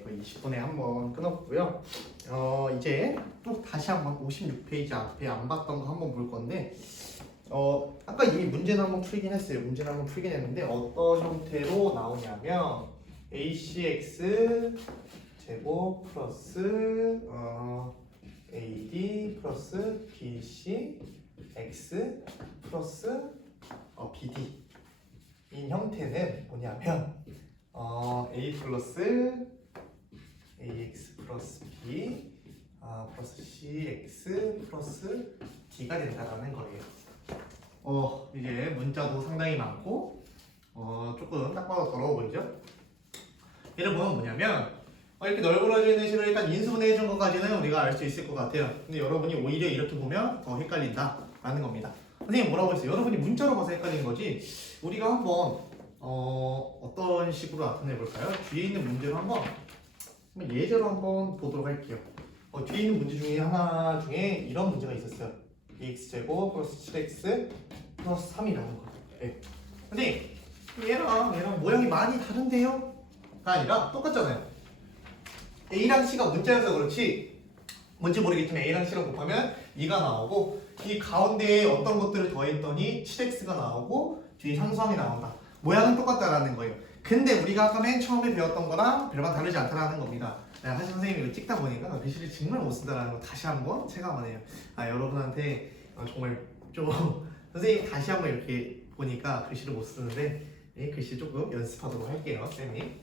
이거 20분에 한번 끊었고요. 이제 또 다시 한번 56페이지 앞에 안 봤던 거 한번 볼 건데 아까 이미 문제는 한번 풀긴 했어요. 문제는 한번 풀긴 했는데 어떤 형태로 나오냐면 ACX 제곱 플러스 AD 플러스 BC X 플러스 BD 인 형태는 뭐냐면 A 플러스 AX 플러스 B 플러스 CX 플러스 D가 된다라는 거예요. 이게 문자도 상당히 많고 조금 딱 봐도 더러워 보이죠? 얘를 보면 뭐냐면 이렇게 널브러져 있는 식으로 일단 인수분해 해준 것까지는 우리가 알 수 있을 것 같아요. 근데 여러분이 오히려 이렇게 보면 더 헷갈린다라는 겁니다. 선생님 뭐라고 했어요? 여러분이 문자로 봐서 헷갈리는 거지 우리가 한번 어떤 식으로 나타내 볼까요? 뒤에 있는 문제를 한번 예제로 한번 보도록 할게요. 뒤에 있는 문제 중에 하나 중에 이런 문제가 있었어요. 2x제곱 플러스 7x 플러스 3이라는 거예요. 네. 근데 얘랑 모양이 많이 다른데요? 가 아니라 똑같잖아요. A랑 C가 문자여서 그렇지 뭔지 모르겠지만 A랑 C랑 곱하면 2가 나오고 이 가운데에 어떤 것들을 더했더니 7x가 나오고 뒤에 상수함이 나온다. 모양은 똑같다라는 거예요. 근데 우리가 아까 맨 처음에 배웠던 거랑 별반 다르지 않다라는 겁니다. 사실 선생님이 이거 찍다 보니까 글씨를 정말 못 쓴다라는 거 다시 한번 체감하네요. 여러분한테 정말 좀 선생님 다시 한번 이렇게 보니까 글씨를 못 쓰는데 글씨 조금 연습하도록 할게요. 선생님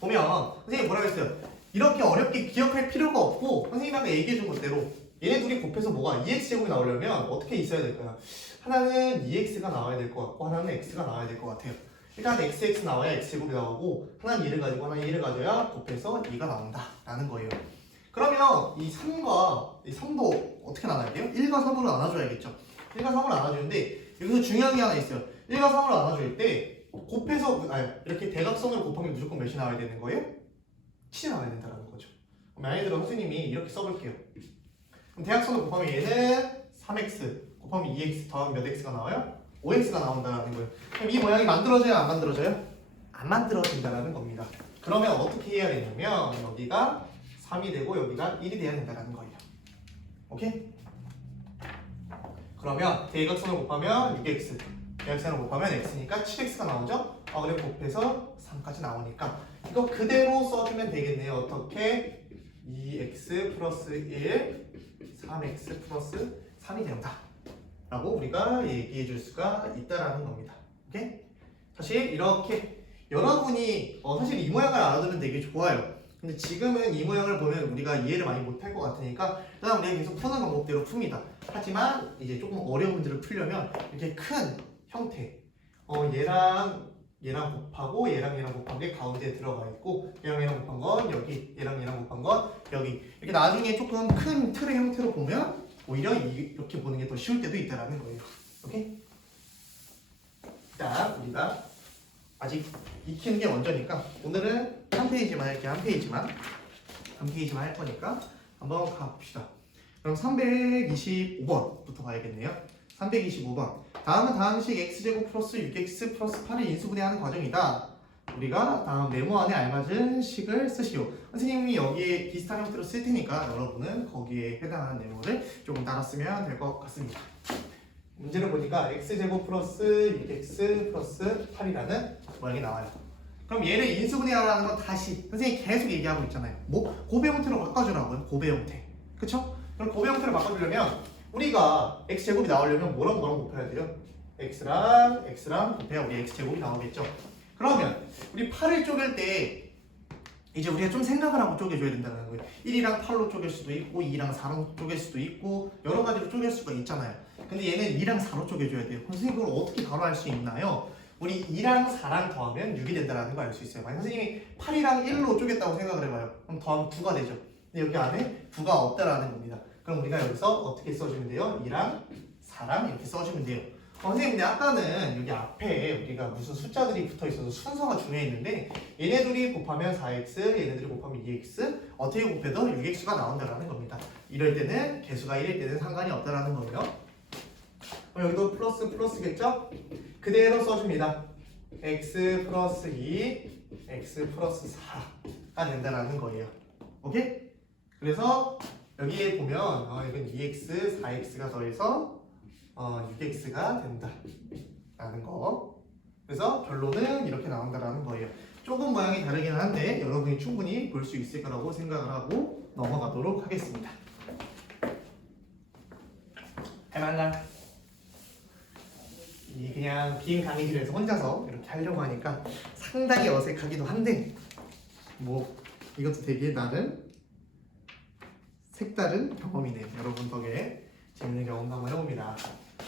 보면 선생님 뭐라고 했어요? 이렇게 어렵게 기억할 필요가 없고 선생님이 아까 얘기해준 것대로 얘네 둘이 곱해서 뭐가 2x제곱이 나오려면 어떻게 있어야 될까요? 하나는 2x가 나와야 될 것 같고 하나는 x가 나와야 될 것 같아요. 일단 xx 나와야 x제곱이 나오고 하나는 2를 가지고 하나는 2를 가져야 곱해서 2가 나온다 라는 거예요. 그러면 이 3과 이 3도 어떻게 나눠야 돼요? 1과 3으로 나눠줘야겠죠. 1과 3으로 나눠주는데 여기서 중요한 게 하나 있어요. 1과 3으로 나눠줄 때 곱해서 이렇게 대각선으로 곱하면 무조건 몇이 나와야 되는 거예요? 7이 나와야 된다는 거죠. 그럼 예를 들어 선생님이 이렇게 써볼게요. 그럼 대각선을 곱하면 얘는 3x 곱하면 2x 더하면 몇 x가 나와요? 5x가 나온다는 거예요. 그럼 이 모양이 만들어져요? 안 만들어져요? 안 만들어진다는 겁니다. 그러면 어떻게 해야 되냐면 여기가 3이 되고 여기가 1이 돼야 된다는 거예요. 오케이? 그러면 대각선을 곱하면 6x 대각선을 곱하면 x니까 7x가 나오죠? 그래 곱해서 3까지 나오니까 이거 그대로 써주면 되겠네요. 어떻게? 2x 플러스 1 3x 플러스 3이 된다 라고 우리가 얘기해 줄 수가 있다라는 겁니다. 오케이? 사실 이렇게 여러분이 사실 이 모양을 알아두면 되게 좋아요. 근데 지금은 이 모양을 보면 우리가 이해를 많이 못할 것 같으니까 일단 우리가 계속 푸는 방법대로 풉니다. 하지만 이제 조금 어려운 문제를 풀려면 이렇게 큰 형태 얘랑 곱하고 얘랑 곱한 게 가운데에 들어가 있고 얘랑 곱한 건 여기 얘랑 곱한 건 여기 이렇게 나중에 조금 큰 틀의 형태로 보면 오히려 이렇게 보는 게 더 쉬울 때도 있다라는 거예요. 오케이? 일단 우리가 아직 익히는 게 먼저니까 오늘은 한 페이지만 이렇게 한 페이지만 할 거니까 한번 가봅시다. 그럼 325번부터 봐야겠네요. 325번 다음은 다항식 x제곱 플러스 6x 플러스 8을 인수분해하는 과정이다. 우리가 다음 네모 안에 알맞은 식을 쓰시오. 선생님이 여기에 비슷한 형태로 쓸 테니까 여러분은 거기에 해당하는 네모를 조금 따라 쓰면 될 것 같습니다. 문제를 보니까 x제곱 플러스 6x 플러스 8이라는 모양이 나와요. 그럼 얘를 인수분해하라는 건 다시 선생님이 계속 얘기하고 있잖아요. 곱의 형태로 바꿔주라고요. 곱의 형태. 그쵸? 그럼 곱의 형태로 바꿔주려면 우리가 x제곱이 나오려면 뭐랑 곱해야 돼요? x랑 곱해야 우리 x제곱이 나오겠죠? 그러면 우리 8을 쪼갤 때 이제 우리가 좀 생각을 하고 쪼개줘야 된다는 거예요. 1이랑 8로 쪼갤 수도 있고 2랑 4로 쪼갤 수도 있고 여러 가지로 쪼갤 수가 있잖아요. 근데 얘는 2랑 4로 쪼개줘야 돼요. 선생님 그걸 어떻게 바로 알 수 있나요? 우리 2랑 4랑 더하면 6이 된다는 걸 알 수 있어요. 만약 선생님이 8이랑 1로 쪼갰다고 생각을 해봐요. 그럼 더하면 9가 되죠. 근데 여기 안에 9가 없다라는 겁니다. 그럼 우리가 여기서 어떻게 써주면 돼요? 2랑 4랑 이렇게 써주면 돼요. 선생님 근데 아까는 여기 앞에 우리가 무슨 숫자들이 붙어있어서 순서가 중요했는데 얘네들이 곱하면 4x 얘네들이 곱하면 2x 어떻게 곱해도 6x가 나온다라는 겁니다. 이럴 때는 개수가 1일 때는 상관이 없다라는 거예요. 여기도 플러스겠죠? 그대로 써줍니다. x 플러스 2 x 플러스 4 된다라는 거예요. 오케이? 그래서 여기에 보면 이건 2x, 4x가 더해서 6x가 된다 라는 거. 그래서 결론은 이렇게 나온다라는 거예요. 조금 모양이 다르긴 한데 여러분이 충분히 볼 수 있을 거라고 생각을 하고 넘어가도록 하겠습니다. 해말라. 이 그냥 빈 강의실에서 혼자서 이렇게 하려고 하니까 상당히 어색하기도 한데 뭐 이것도 되게 나름 색다른 경험이네요. 여러분 덕에 재밌는 경험 한번 해봅니다.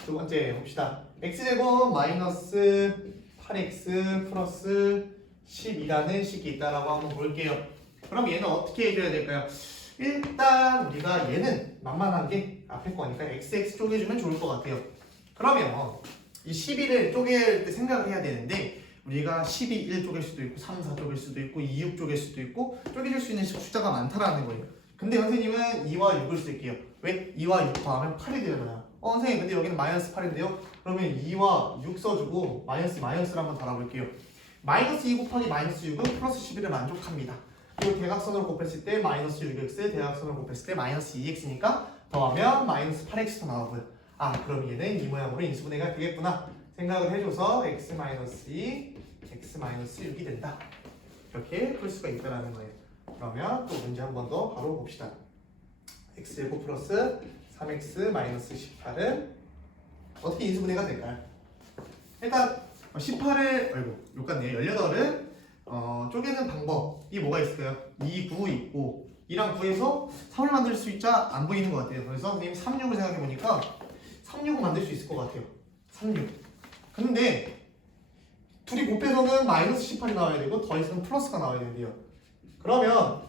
두 번째 봅시다. x제곱 마이너스 8x 플러스 12라는 식이 있다라고 한번 볼게요. 그럼 얘는 어떻게 해줘야 될까요? 일단 우리가 얘는 만만한 게 앞에 거니까 xx 쪼개주면 좋을 것 같아요. 그러면 이 12를 쪼갤 때 생각을 해야 되는데 우리가 12, 1 쪼갤 수도 있고 3, 4 쪼갤 수도 있고 2, 6 쪼갤 수도 있고 쪼개줄 수 있는 숫자가 많다라는 거예요. 근데 선생님은 2와 6을 쓸게요. 왜? 2와 6 더하면 8이 되잖아요. 선생님 근데 여기는 마이너스 8인데요? 그러면 2와 6 써주고 마이너스를 한번 달아볼게요. 마이너스 2 곱하기 마이너스 6은 플러스 11을 만족합니다. 그리고 대각선으로 곱했을 때 마이너스 6x, 대각선으로 곱했을 때 마이너스 2x니까 더하면 마이너스 8x도 나오고요. 그럼 얘는 이 모양으로 인수분해가 되겠구나 생각을 해줘서 x-2, x-6이 된다. 이렇게 풀 수가 있다는 거예요. 그러면 또 문제 한 번 더 바로 봅시다. x제곱 플러스 3x 마이너스 18은 어떻게 인수분해가 될까요? 일단 18을 욕같네요. 18을 쪼개는 방법이 뭐가 있을까요? 2, 9 있고 2랑 9에서 3을 만들 수 있자 안 보이는 것 같아요. 그래서 선생님 3, 6을 생각해보니까 3, 6을 만들 수 있을 것 같아요. 3, 6 근데 둘이 곱해서는 마이너스 18이 나와야 되고 더해서는 플러스가 나와야 된대요. 그러면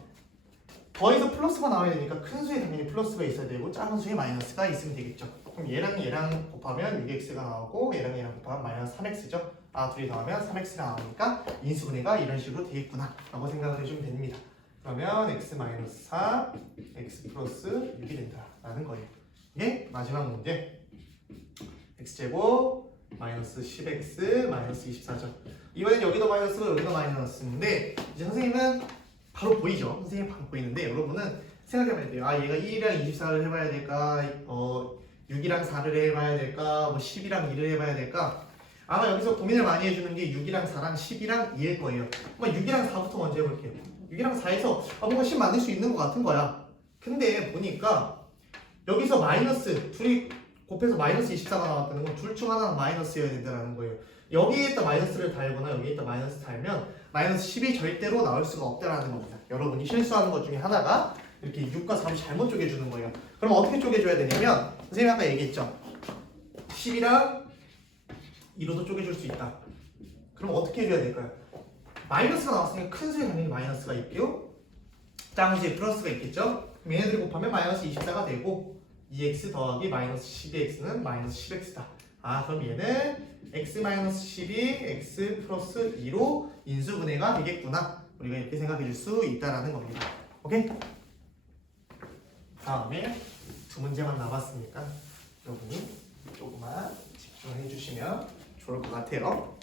더해서 플러스가 나와야 되니까 큰 수에 당연히 플러스가 있어야 되고 작은 수에 마이너스가 있으면 되겠죠. 그럼 얘랑 곱하면 6x가 나오고 얘랑 곱하면 마이너스 3x죠. 둘이 더하면 3x가 나오니까 인수분해가 이런 식으로 되겠구나 라고 생각을 해주면 됩니다. 그러면 x-4, x 플러스 6이 된다라는 거예요. 이게 마지막 문제. x제곱 마이너스 10x 마이너스 24죠. 이번엔 여기도 마이너스고 여기도 마이너스인데 이제 선생님은 바로 보이죠? 선생님 바로 보이는데 여러분은 생각해봐야 돼요. 얘가 1이랑 24를 해봐야 될까? 6이랑 4를 해봐야 될까? 10이랑 2를 해봐야 될까? 아마 여기서 고민을 많이 해주는 게 6이랑 4랑 10이랑 2일 거예요. 한번 6이랑 4부터 먼저 해볼게요. 6이랑 4에서 뭔가 10 만들 수 있는 것 같은 거야. 근데 보니까 여기서 마이너스 둘이 곱해서 마이너스 24가 나왔다는 건 둘 중 하나는 마이너스여야 된다는 거예요. 여기에다 마이너스를 달거나 여기에다 마이너스 달면 마이너스 10이 절대로 나올 수가 없다는 겁니다. 여러분이 실수하는 것 중에 하나가 이렇게 6과 3을 잘못 쪼개주는 거예요. 그럼 어떻게 쪼개줘야 되냐면 선생님이 아까 얘기했죠. 10이랑 2로도 쪼개줄 수 있다. 그럼 어떻게 해줘야 될까요? 마이너스가 나왔으니까 큰 수에 당연히 마이너스가 있고요. 작은 수에 플러스가 있겠죠. 그럼 얘네들이 곱하면 마이너스 24가 되고 2x 더하기 마이너스 12x는 마이너스 10x다. 그럼 얘는 x-12, x 플러스 2로 인수분해가 되겠구나. 우리가 이렇게 생각해 줄 수 있다라는 겁니다. 오케이? 다음에 두 문제만 남았으니까 여러분이 조금만 집중해 주시면 좋을 것 같아요.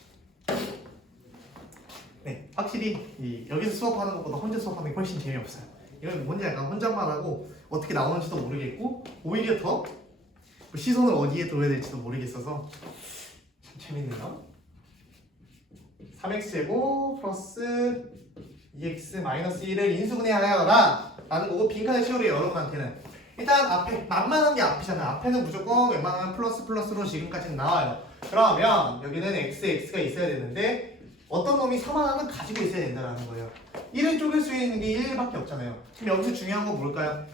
네, 확실히 여기서 수업하는 것보다 혼자 수업하는 게 훨씬 재미없어요. 이건 뭔지 약간 혼잣말 하고 어떻게 나오는지도 모르겠고 오히려 더 시선을 어디에 둬야 될지도 모르겠어서 참 재밌네요. 3x제곱 플러스 2x 마이너스 1을 인수분해하여라 라는 거고 빈칸을 씌우래요. 여러분한테는 일단 앞에 만만한 게 앞이잖아요. 앞에는 무조건 웬만하면 플러스로 지금까지는 나와요. 그러면 여기는 x가 있어야 되는데 어떤 놈이 3 하나는 가지고 있어야 된다는 거예요. 1을 쪼갤 수 있는 게 1밖에 없잖아요. 그럼 여기서 중요한 건 뭘까요?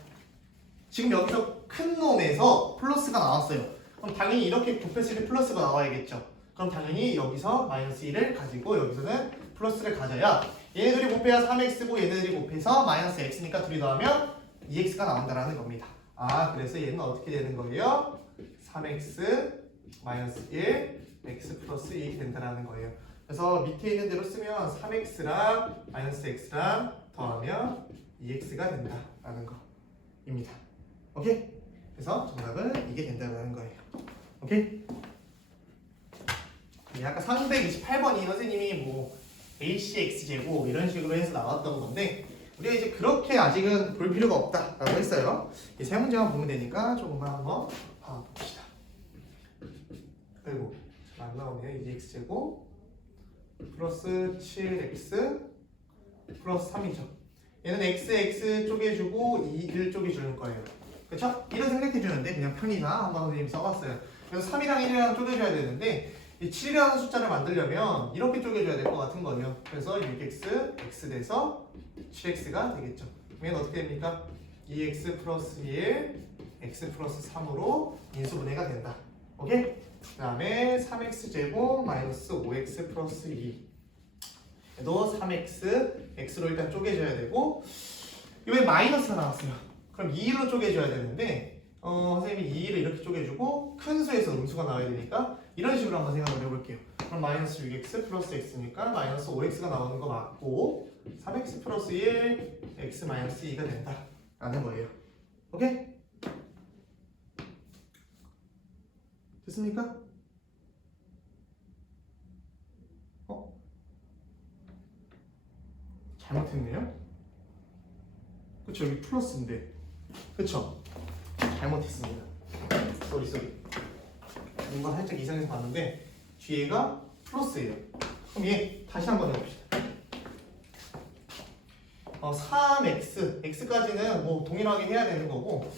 지금 여기서 큰 놈에서 플러스가 나왔어요. 그럼 당연히 이렇게 곱했을 때 플러스가 나와야겠죠. 그럼 당연히 여기서 마이너스 1을 가지고 여기서는 플러스를 가져야 얘네들이 곱해야 3x고 얘네들이 곱해서 마이너스 x니까 둘이 더하면 2x가 나온다라는 겁니다. 그래서 얘는 어떻게 되는 거예요? 3x 마이너스 1 x 플러스 2 된다라는 거예요. 그래서 밑에 있는 대로 쓰면 3x랑 마이너스 x랑 더하면 2x가 된다라는 거입니다. 오케이? 그래서 정답은 이게 된다는 거예요. 오케이? 아까 328번이 선생님이 AC X제곱 이런 식으로 해서 나왔던 건데 우리가 이제 그렇게 아직은 볼 필요가 없다라고 했어요. 이 세 문제만 보면 되니까 조금만 한번 봐봅시다. 그리고 안 나오네요. 2x제곱 플러스 7x 플러스 3이죠. 얘는 x 쪼개주고 2를 쪼개주는 거예요. 그쵸? 1을 생략해주는데 그냥 편의상 한번 선생님이 써봤어요. 그래서 3이랑 1이랑 쪼개줘야 되는데 이 7이라는 숫자를 만들려면 이렇게 쪼개줘야 될 것 같은 거예요. 그래서 6x, x 돼서 7x가 되겠죠. 그러면 어떻게 됩니까? 2x 플러스 1, x 플러스 3으로 인수분해가 된다. 오케이? 그 다음에 3x제곱 마이너스 5x 플러스 2 얘도 3x, x로 일단 쪼개줘야 되고 이번에 마이너스가 나왔어요. 그럼 2로 쪼개줘야 되는데 선생님이 2를 이렇게 쪼개주고 큰 수에서 음수가 나와야 되니까 이런 식으로 한번 생각을 해볼게요. 그럼 마이너스 6x 플러스 x니까 마이너스 5x가 나오는 거 맞고 3x 플러스 1, x 마이너스 2가 된다 라는 거예요. 오케이? 됐습니까? 잘못했네요? 그쵸, 여기 플러스인데 그쵸? 잘못했습니다. 쏘리 뭔가 살짝 이상해서 봤는데 뒤에가 플러스예요. 그럼 얘 다시 한번 해봅시다. 3x, x까지는 뭐 동일하게 해야 되는 거고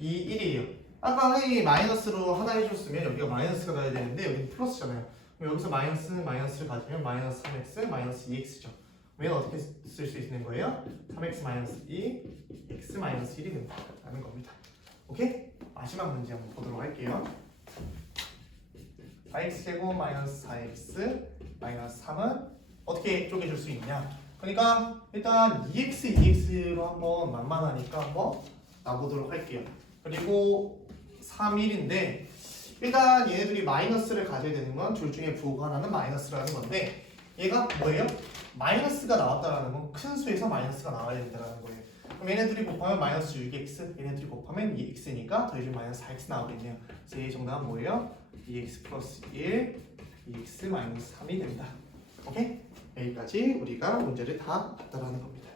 1이에요. 아까 선생님이 마이너스로 하나 해줬으면 여기가 마이너스가 나야 되는데 여기는 플러스잖아요. 그럼 여기서 마이너스를 가지면 마이너스 3x, 마이너스 2x죠. 얘는 어떻게 쓸 수 있는 거예요? 3x 마이너스 2, x 마이너스 1이 된다라는 겁니다. 오케이? 마지막 문제 한번 보도록 할게요. 4x제곱 마이너스 4x 마이너스 3은 어떻게 쪼개줄 수 있냐? 그러니까 일단 2x, 2x로 한번 만만하니까 한번 놔보도록 할게요. 그리고 3, 1인데 일단 얘네들이 마이너스를 가져야 되는 건 둘 중에 부호가 하나는 마이너스라는 건데 얘가 뭐예요? 마이너스가 나왔다라는 건 큰 수에서 마이너스가 나와야 된다는 거예요. 그럼 얘네들이 곱하면 마이너스 6x, 얘네들이 곱하면 2x니까 더해주면 마이너스 4x 나오겠네요. 그래서 얘의 정답은 뭐예요? 2x 플러스 1, 2x 마이너스 3이 된다. 오케이? 여기까지 우리가 문제를 다 봤다라는 겁니다.